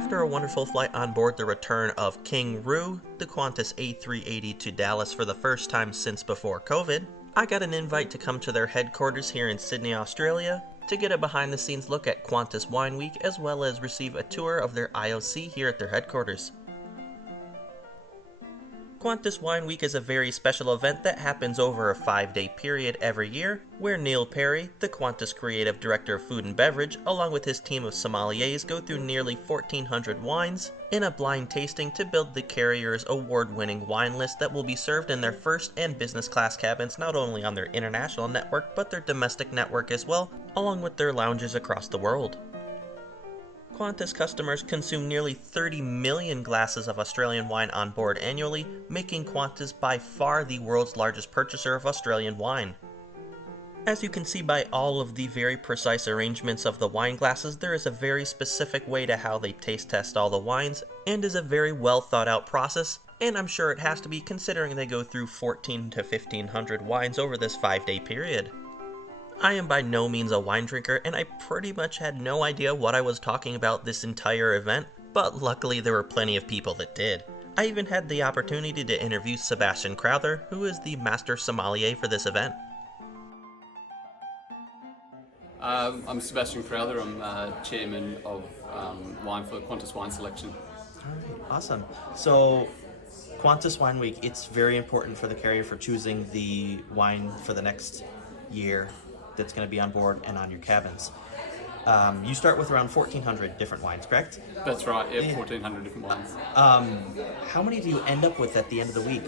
After a wonderful flight on board the return of King Roo, the Qantas A380 to Dallas for the first time since before COVID, I got an invite to come to their headquarters here in Sydney, Australia, to get a behind-the-scenes look at Qantas Wine Week as well as receive a tour of their IOC here at their headquarters. Qantas Wine Week is a very special event that happens over a 5-day period every year, where Neil Perry, the Qantas Creative Director of Food and Beverage, along with his team of sommeliers go through nearly 1,400 wines in a blind tasting to build the carrier's award-winning wine list that will be served in their first and business class cabins not only on their international network but their domestic network as well, along with their lounges across the world. Qantas customers consume nearly 30 million glasses of Australian wine on board annually, making Qantas by far the world's largest purchaser of Australian wine. As you can see by all of the very precise arrangements of the wine glasses, there is a very specific way to how they taste test all the wines, and is a very well thought out process, and I'm sure it has to be considering they go through 14 to 1,500 wines over this 5-day period. I am by no means a wine drinker, and I pretty much had no idea what I was talking about this entire event, but luckily there were plenty of people that did. I even had the opportunity to interview Sebastian Crowther, who is the master sommelier for this event. I'm Sebastian Crowther. I'm chairman of wine for Qantas Wine Selection. Alright, awesome. So, Qantas Wine Week, it's very important for the carrier for choosing the wine for the next year that's going to be on board and on your cabins. You start with around 1,400 different wines, correct? That's right, yeah. 1,400 different wines. How many do you end up with at the end of the week?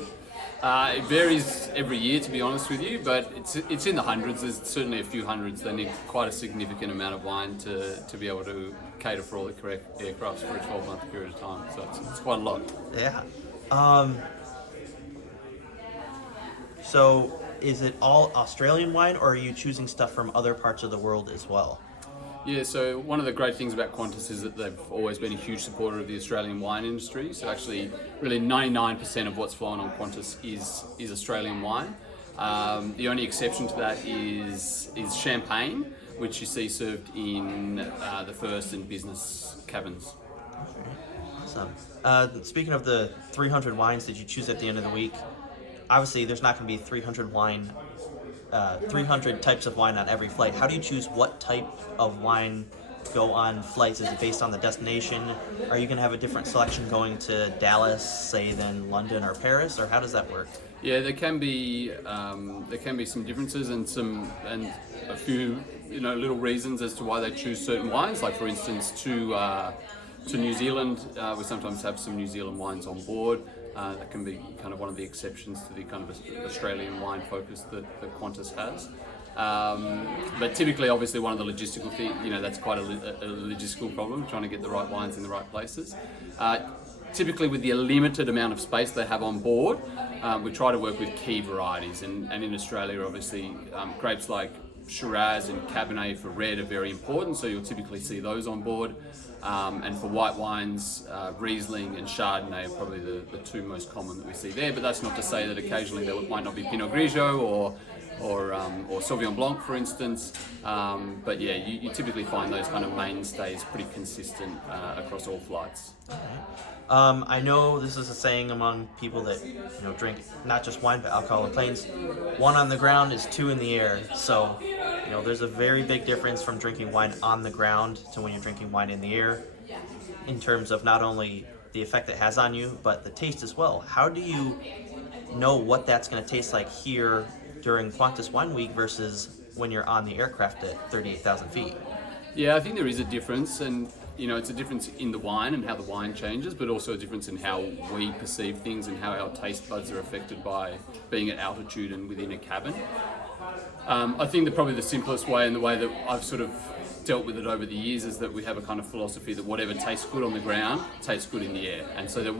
It varies every year, to be honest with you, but it's in the hundreds. There's certainly a few hundreds. They need quite a significant amount of wine to be able to cater for all the correct aircrafts for a 12-month period of time. So it's quite a lot. Yeah. So is it all Australian wine, or are you choosing stuff from other parts of the world as well? Yeah, so one of the great things about Qantas is that they've always been a huge supporter of the Australian wine industry. So actually, really 99% of what's flown on Qantas is Australian wine. The only exception to that is champagne, which you see served in the first and business cabins. Awesome. Speaking of the 300 wines that you choose at the end of the week, obviously there's not going to be 300 types of wine on every flight. How do you choose what type of wine go on flights? Is it based on the destination? Are you going to have a different selection going to Dallas, say, than London or Paris, or how does that work? Yeah, there can be some differences and a few little reasons as to why they choose certain wines. Like for instance, to New Zealand, we sometimes have some New Zealand wines on board. That can be kind of one of the exceptions to the kind of Australian wine focus that Qantas has. But typically, obviously, one of the logistical things, that's quite a logistical problem, trying to get the right wines in the right places. Typically, with the limited amount of space they have on board, we try to work with key varieties. And in Australia, obviously, grapes like Shiraz and Cabernet for red are very important, so you'll typically see those on board. And for white wines, Riesling and Chardonnay are probably the two most common that we see there. But that's not to say that occasionally there might not be Pinot Grigio or Sauvignon Blanc, for instance. But yeah, you typically find those kind of mainstays pretty consistent across all flights. I know this is a saying among people that drink not just wine but alcohol on planes. 1 on the ground is 2 in the air. So there's a very big difference from drinking wine on the ground to when you're drinking wine in the air, in terms of not only the effect it has on you but the taste as well. How do you know what that's going to taste like here during Qantas Wine Week versus when you're on the aircraft at 38,000 feet? Yeah, I think there is a difference, and it's a difference in the wine and how the wine changes, but also a difference in how we perceive things and how our taste buds are affected by being at altitude and within a cabin. I think that probably the simplest way, and the way that I've sort of dealt with it over the years, is that we have a kind of philosophy that whatever tastes good on the ground tastes good in the air, and so there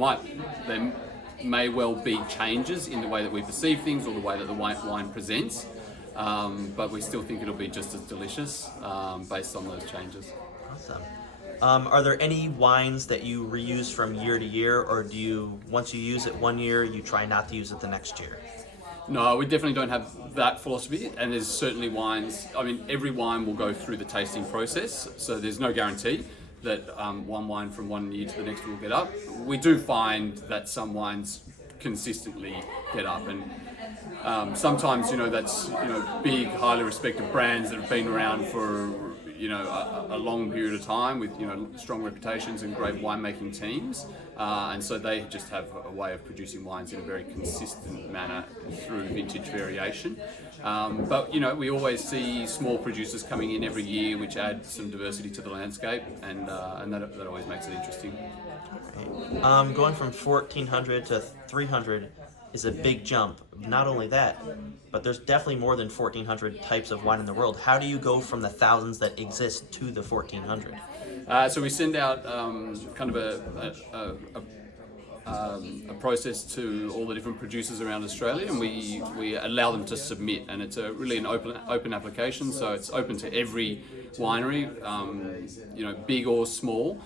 may well be changes in the way that we perceive things or the way that the wine presents, but we still think it'll be just as delicious based on those changes. Awesome. Are there any wines that you reuse from year to year, or do you, once you use it one year, you try not to use it the next year? No, we definitely don't have that philosophy, and there's certainly wines, every wine will go through the tasting process, so there's no guarantee. that one wine from one year to the next will get up. We do find that some wines consistently get up, and sometimes that's big, highly respected brands that have been around for a long period of time with strong reputations and great winemaking teams, and so they just have a way of producing wines in a very consistent manner through vintage variation. But we always see small producers coming in every year, which add some diversity to the landscape, and that always makes it interesting. Going from 1400 to 300 is a big jump. Not only that, but there's definitely more than 1400 types of wine in the world. How do you go from the thousands that exist to the 1400? So we send out kind of a process to all the different producers around Australia, and we allow them to submit, and it's really an open application, so it's open to every winery, big or small,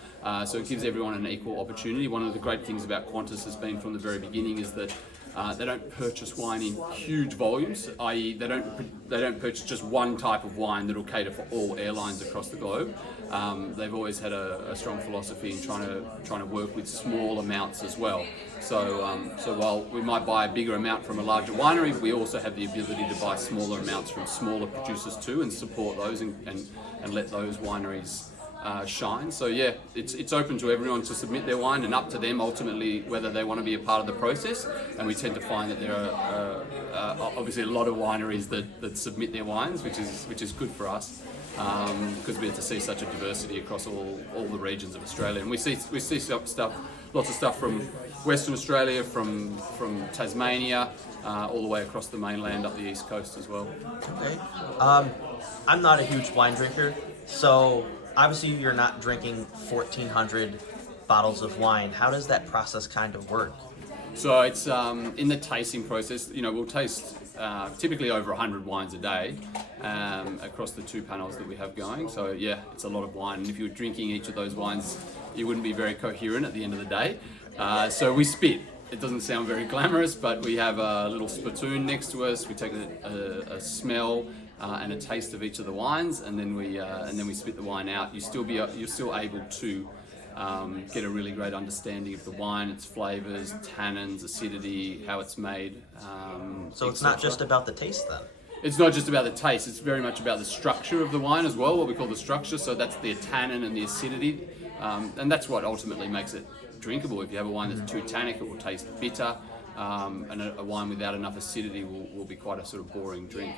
so it gives everyone an equal opportunity. One of the great things about Qantas has been from the very beginning is that they don't purchase wine in huge volumes, i.e. they don't purchase just one type of wine that will cater for all airlines across the globe. They've always had a strong philosophy in trying to work with small amounts as well. So while we might buy a bigger amount from a larger winery, we also have the ability to buy smaller amounts from smaller producers too, and support those and let those wineries shine. So yeah, it's open to everyone to submit their wine, and up to them ultimately whether they want to be a part of the process. And we tend to find that there are obviously a lot of wineries that submit their wines, which is good for us, because we get to see such a diversity across all the regions of Australia. And we see lots of stuff from Western Australia, from Tasmania, all the way across the mainland up the east coast as well. Okay. I'm not a huge wine drinker, so obviously you're not drinking 1400 bottles of wine. How does that process kind of work? So it's in the tasting process, we'll taste typically over 100 wines a day across the two panels that we have going. So yeah, it's a lot of wine, and if you were drinking each of those wines, you wouldn't be very coherent at the end of the day. So we spit. It doesn't sound very glamorous, but we have a little spittoon next to us. We take a smell and a taste of each of the wines, and then we spit the wine out. You're still able to get a really great understanding of the wine, its flavors, tannins, acidity, how it's made. So it's not just about the taste then? It's not just about the taste, it's very much about the structure of the wine as well, what we call the structure. So that's the tannin and the acidity, and that's what ultimately makes it drinkable. If you have a wine that's too tannic, it will taste bitter, and a wine without enough acidity will be quite a sort of boring drink.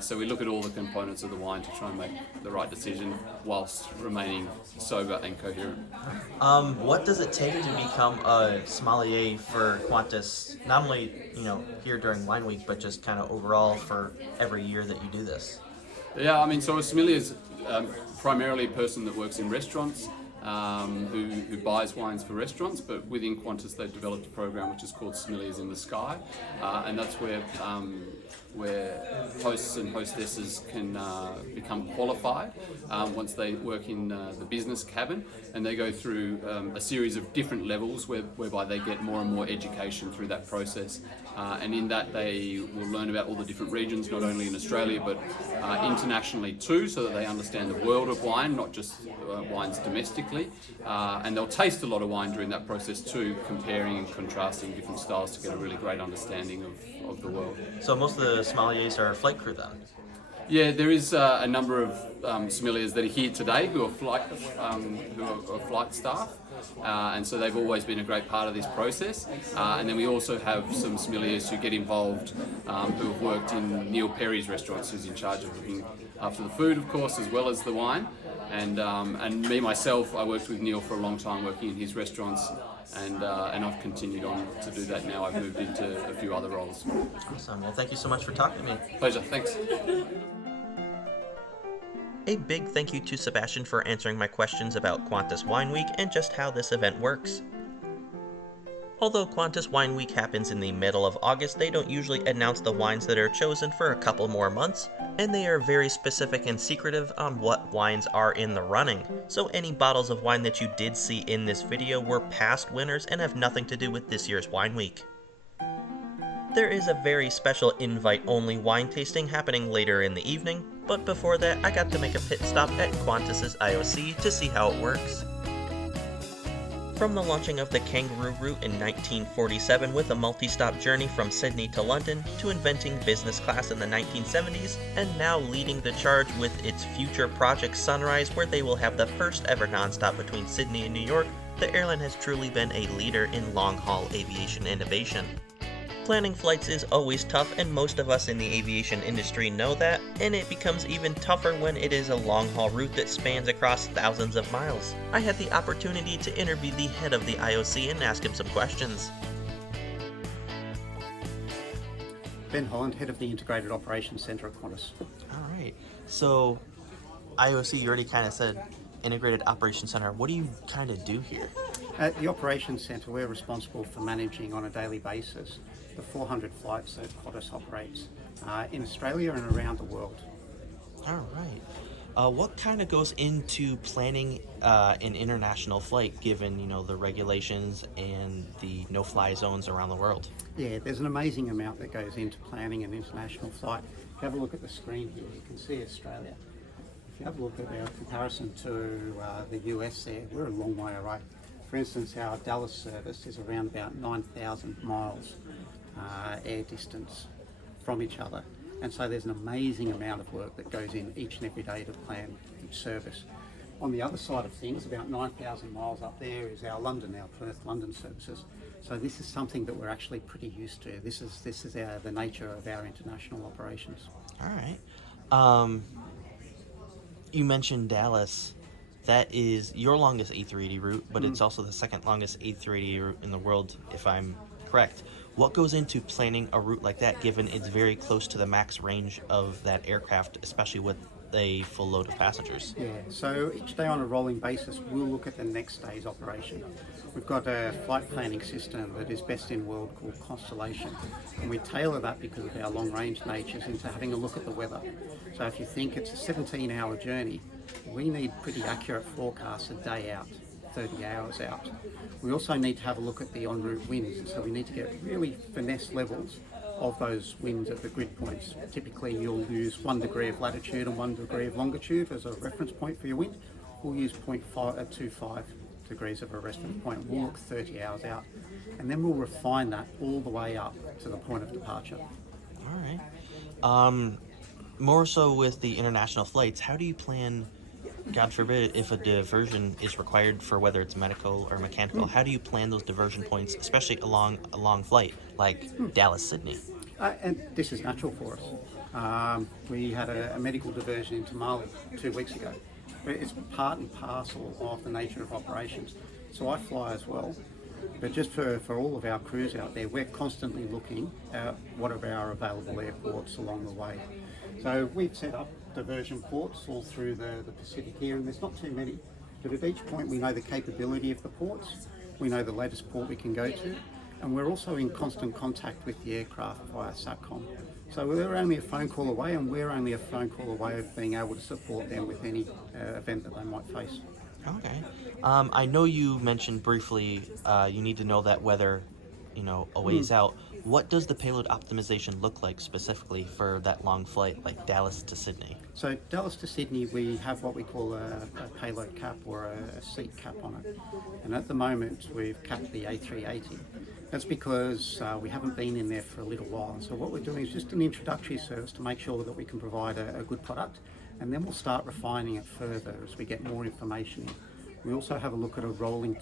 So we look at all the components of the wine to try and make the right decision whilst remaining sober and coherent. What does it take to become a sommelier for Qantas, not only here during Wine Week, but just kind of overall for every year that you do this? Yeah, so a sommelier is primarily a person that works in restaurants, who buys wines for restaurants, but within Qantas they've developed a program which is called Sommeliers in the Sky, and that's where hosts and hostesses can become qualified once they work in the business cabin, and they go through a series of different levels whereby they get more and more education through that process, and in that they will learn about all the different regions, not only in Australia but internationally too, so that they understand the world of wine, not just wines domestically, and they'll taste a lot of wine during that process too, comparing and contrasting different styles to get a really great understanding of the world. So most of the sommeliers are flight crew then? Yeah, there is a number of sommeliers that are here today who are flight staff, and so they've always been a great part of this process. And then we also have some sommeliers who get involved, who have worked in Neil Perry's restaurants, who's in charge of looking after the food, of course, as well as the wine. And me myself, I worked with Neil for a long time working in his restaurants, and I've continued on to do that now. I've moved into a few other roles. Awesome. Well, thank you so much for talking to me. Pleasure. Thanks. A big thank you to Sebastian for answering my questions about Qantas Wine Week and just how this event works. Although Qantas Wine Week happens in the middle of August, they don't usually announce the wines that are chosen for a couple more months, and they are very specific and secretive on what wines are in the running. So any bottles of wine that you did see in this video were past winners and have nothing to do with this year's Wine Week. There is a very special invite-only wine tasting happening later in the evening, But before that, I got to make a pit stop at Qantas's IOC to see how it works. From the launching of the Kangaroo route in 1947 with a multi-stop journey from Sydney to London, to inventing business class in the 1970s, and now leading the charge with its future Project Sunrise, where they will have the first ever non-stop between Sydney and New York, the airline has truly been a leader in long-haul aviation innovation. Planning flights is always tough, and most of us in the aviation industry know that, and it becomes even tougher when it is a long-haul route that spans across thousands of miles. I had the opportunity to interview the head of the IOC and ask him some questions. Ben Holland, head of the Integrated Operations Centre at Qantas. Alright, so IOC, you already kind of said Integrated Operations Center. What do you kind of do here? At the Operations Centre, we're responsible for managing on a daily basis the 400 flights that Qantas operates in Australia and around the world. Alright. What kind of goes into planning an international flight, given the regulations and the no-fly zones around the world? Yeah, there's an amazing amount that goes into planning an international flight. If you have a look at the screen here, you can see Australia. If you have a look at our comparison to the US there, we're a long way away. For instance, our Dallas service is around about 9,000 miles air distance from each other. And so there's an amazing amount of work that goes in each and every day to plan each service. On the other side of things, about 9,000 miles up there is our Perth-London services. So this is something that we're actually pretty used to. This is the nature of our international operations. All right. You mentioned Dallas. That is your longest A380 route, but it's also the second longest A380 route in the world, if I'm correct. What goes into planning a route like that, given it's very close to the max range of that aircraft, especially with a full load of passengers? Yeah, so each day on a rolling basis, we'll look at the next day's operation. We've got a flight planning system that is best in world called Constellation, and we tailor that because of our long range natures into having a look at the weather. So if you think it's a 17-hour journey, we need pretty accurate forecasts a day out, 30 hours out. We also need to have a look at the en route winds, so we need to get really finesse levels of those winds at the grid points. Typically you'll use 1 degree of latitude and 1 degree of longitude as a reference point for your wind. We'll use 0.25 degrees of a reference point. We'll look 30 hours out, and then we'll refine that all the way up to the point of departure. All right. More so with the international flights, how do you plan, God forbid, if a diversion is required for whether it's medical or mechanical, how do you plan those diversion points, especially along a long flight like Dallas-Sydney? And this is natural for us. We had a medical diversion into Mali 2 weeks ago. It's part and parcel of the nature of operations. So I fly as well, but just for all of our crews out there, we're constantly looking at what are our available airports along the way. So we've set up diversion ports all through the Pacific here, and there's not too many, but at each point we know the capability of the ports, we know the latest port we can go to, and we're also in constant contact with the aircraft via SATCOM. So we're only a phone call away, and we're only a phone call away of being able to support them with any event that they might face. Okay. I know you mentioned briefly you need to know that weather, a ways out. What does the payload optimization look like specifically for that long flight, like Dallas to Sydney? So Dallas to Sydney, we have what we call a payload cap or a seat cap on it. And at the moment, we've capped the A380. That's because we haven't been in there for a little while. So what we're doing is just an introductory service to make sure that we can provide a good product. And then we'll start refining it further as we get more information in. We also have a look at a rolling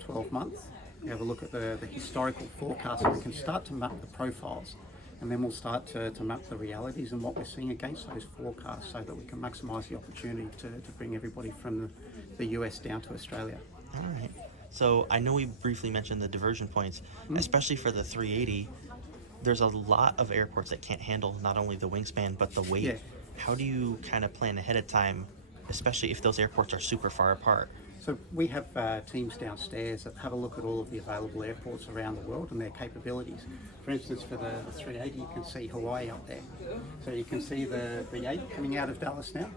12 months. We have a look at the historical forecast, and we can start to map the profiles, and then we'll start to map the realities and what we're seeing against those forecasts so that we can maximise the opportunity to bring everybody from the US down to Australia. All right. So I know we briefly mentioned the diversion points, especially for the 380. There's a lot of airports that can't handle not only the wingspan but the weight. Yeah. How do you kind of plan ahead of time, especially if those airports are super far apart? So we have teams downstairs that have a look at all of the available airports around the world and their capabilities. For instance, for the 380, you can see Hawaii up there. So you can see the 8 coming out of Dallas now.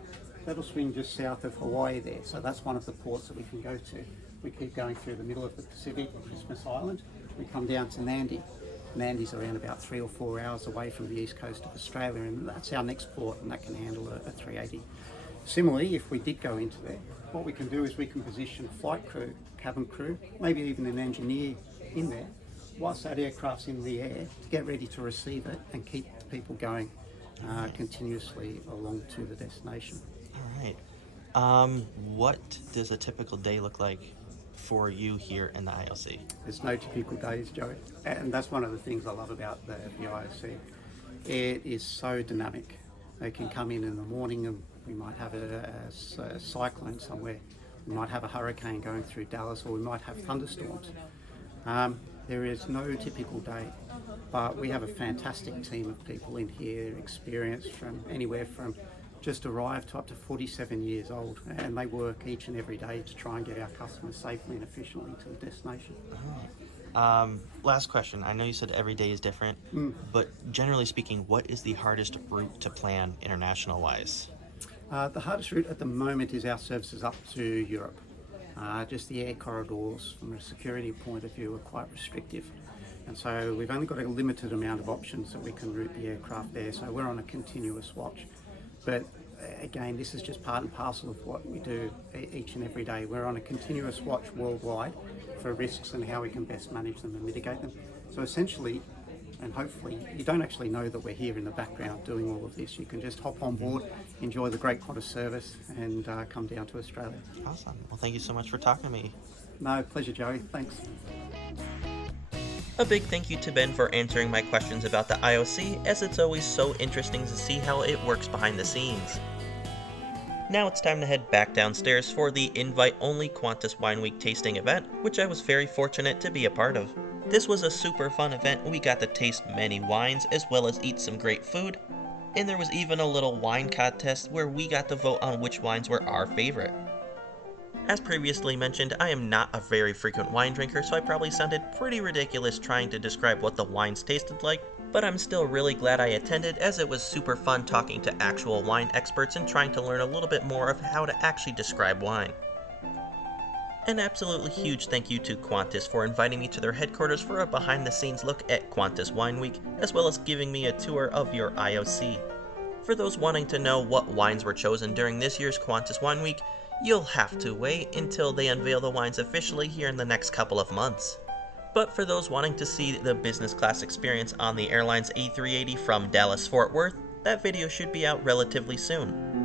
That'll swing just south of Hawaii there. So that's one of the ports that we can go to. We keep going through the middle of the Pacific, Christmas Island. We come down to Nandi. Mandy's around about 3 or 4 hours away from the east coast of Australia, and that's our next port, and that can handle a 380. Similarly, if we did go into there, what we can do is we can position flight crew, cabin crew, maybe even an engineer in there, whilst that aircraft's in the air, to get ready to receive it and keep people going continuously along to the destination. All right. What does a typical day look like for you here in the IOC? There's no typical days, Joey, and that's one of the things I love about the IOC. It is so dynamic. They can come in the morning and we might have a cyclone somewhere. We might have a hurricane going through Dallas, or we might have thunderstorms. There is no typical day, but we have a fantastic team of people in here, experienced from anywhere from just arrived to up to 47 years old, and they work each and every day to try and get our customers safely and efficiently to the destination. Last question. I know you said every day is different, but generally speaking, what is the hardest route to plan international-wise? The hardest route at the moment is our services up to Europe. Just the air corridors from a security point of view are quite restrictive. And so we've only got a limited amount of options that we can route the aircraft there, so we're on a continuous watch. But again, this is just part and parcel of what we do each and every day. We're on a continuous watch worldwide for risks and how we can best manage them and mitigate them. So essentially, and hopefully, you don't actually know that we're here in the background doing all of this. You can just hop on board, enjoy the great Qantas service, and come down to Australia. Awesome. Well, thank you so much for talking to me. No, pleasure, Joey. Thanks. A big thank you to Ben for answering my questions about the IOC, as it's always so interesting to see how it works behind the scenes. Now it's time to head back downstairs for the invite-only Qantas Wine Week tasting event, which I was very fortunate to be a part of. This was a super fun event. We got to taste many wines as well as eat some great food, and there was even a little wine contest where we got to vote on which wines were our favorite. As previously mentioned, I am not a very frequent wine drinker, so I probably sounded pretty ridiculous trying to describe what the wines tasted like, but I'm still really glad I attended, as it was super fun talking to actual wine experts and trying to learn a little bit more of how to actually describe wine. An absolutely huge thank you to Qantas for inviting me to their headquarters for a behind-the-scenes look at Qantas Wine Week, as well as giving me a tour of your IOC. For those wanting to know what wines were chosen during this year's Qantas Wine Week, you'll have to wait until they unveil the wines officially here in the next couple of months. But for those wanting to see the business class experience on the airline's A380 from Dallas-Fort Worth, that video should be out relatively soon.